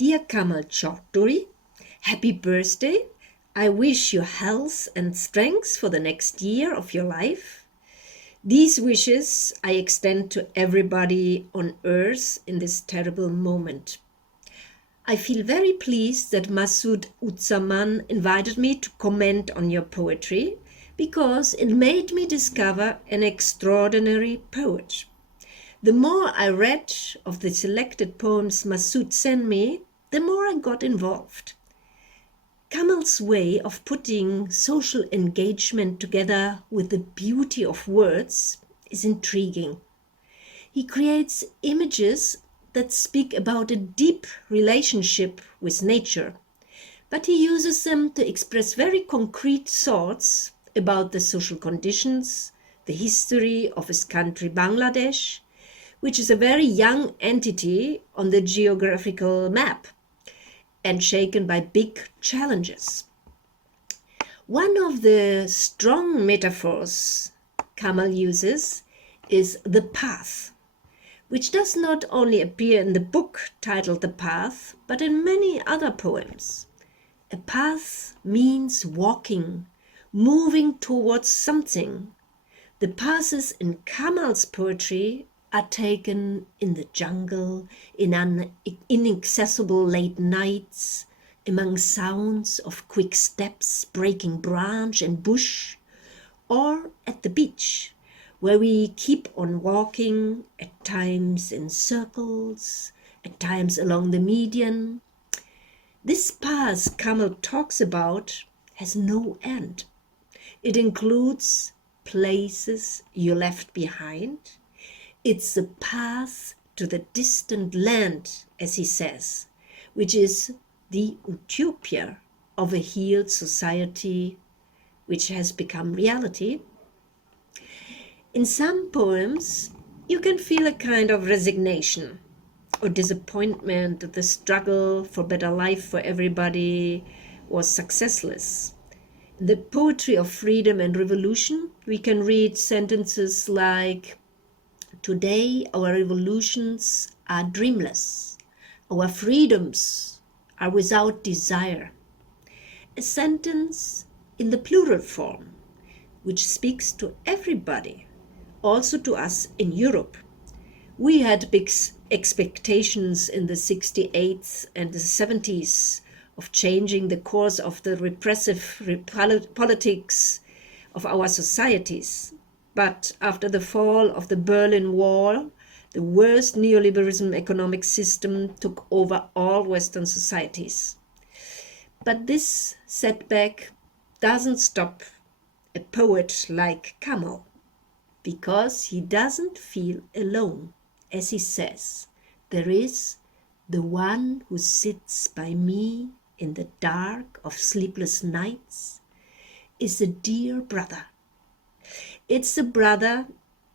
Dear Kamal Chowdhury, happy birthday. I wish you health and strength for the next year of your life. These wishes I extend to everybody on earth in this terrible moment. I feel very pleased that Masood Uzzaman invited me to comment on your poetry because it made me discover an extraordinary poet. The more I read of the selected poems Masood sent me, the more I got involved. Kamal's way of putting social engagement together with the beauty of words is intriguing. He creates images that speak about a deep relationship with nature, but he uses them to express very concrete thoughts about the social conditions, the history of his country Bangladesh, which is a very young entity on the geographical map and shaken by big challenges. One of the strong metaphors Kamal uses is the path, which does not only appear in the book titled The Path, but in many other poems. A path means walking, moving towards something. The paths in Kamal's poetry are taken in the jungle, in inaccessible late nights, among sounds of quick steps breaking branch and bush, or at the beach, where we keep on walking, at times in circles, at times along the median. This path Kamal talks about has no end. It includes places you left behind. It's the path to the distant land, as he says, which is the utopia of a healed society which has become reality. In some poems, you can feel a kind of resignation or disappointment that the struggle for better life for everybody was successless. In the poetry of freedom and revolution, we can read sentences like, "Today our revolutions are dreamless, our freedoms are without desire." A sentence in the plural form, which speaks to everybody, also to us in Europe. We had big expectations in the 68th and the 70s of changing the course of the repressive politics of our societies. But after the fall of the Berlin Wall, the worst neoliberalism economic system took over all Western societies. But this setback doesn't stop a poet like Kamal, because he doesn't feel alone. As he says, there is the one who sits by me in the dark of sleepless nights is a dear brother. It's a brother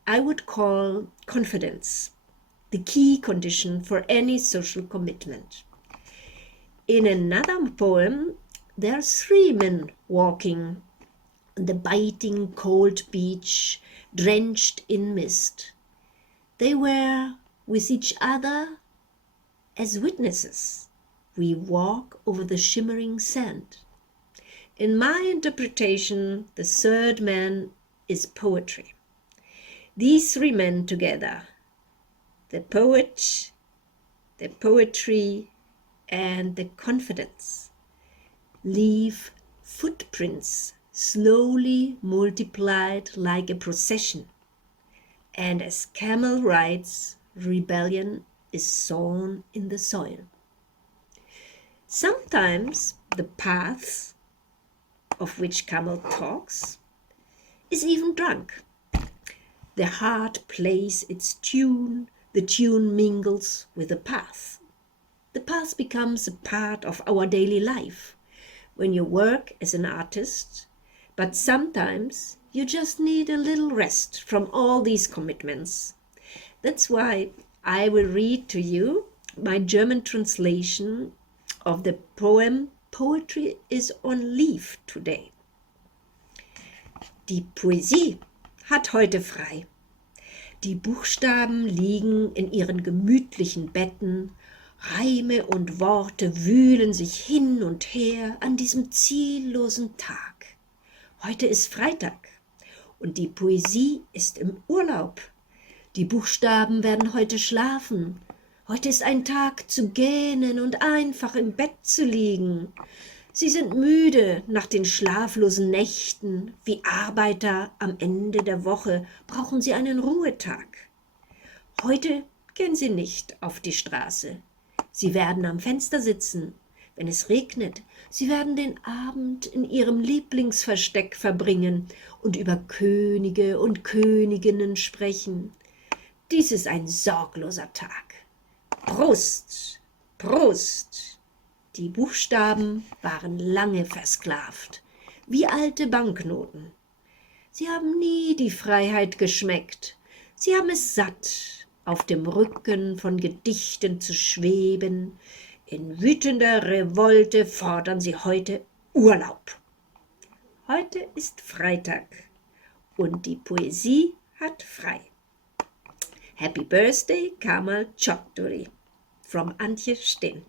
I would call confidence, the key condition for any social commitment. In another poem, there are three men walking on the biting cold beach, drenched in mist. They were with each other as witnesses. We walk over the shimmering sand. In my interpretation, the third man is poetry. These three men together, the poet, the poetry, and the confidence, leave footprints slowly multiplied like a procession. And as Kamal writes, rebellion is sown in the soil. Sometimes the path of which Kamal talks is even drunk. The heart plays its tune, the tune mingles with the path. The path becomes a part of our daily life when you work as an artist, but sometimes you just need a little rest from all these commitments. That's why I will read to you my German translation of the poem Poetry is on Leave Today. Die Poesie hat heute frei. Die Buchstaben liegen in ihren gemütlichen Betten, Reime und Worte wühlen sich hin und her an diesem ziellosen Tag. Heute ist Freitag und die Poesie ist im Urlaub. Die Buchstaben werden heute schlafen. Heute ist ein Tag zu gähnen und einfach im Bett zu liegen. Sie sind müde nach den schlaflosen Nächten. Wie Arbeiter am Ende der Woche brauchen sie einen Ruhetag. Heute gehen sie nicht auf die Straße. Sie werden am Fenster sitzen, wenn es regnet. Sie werden den Abend in ihrem Lieblingsversteck verbringen und über Könige und Königinnen sprechen. Dies ist ein sorgloser Tag. Prost, Prost! Die Buchstaben waren lange versklavt, wie alte Banknoten. Sie haben nie die Freiheit geschmeckt. Sie haben es satt, auf dem Rücken von Gedichten zu schweben. In wütender Revolte fordern sie heute Urlaub. Heute ist Freitag und die Poesie hat frei. Happy Birthday, Kamal Chowdhury. From Antje Stehn.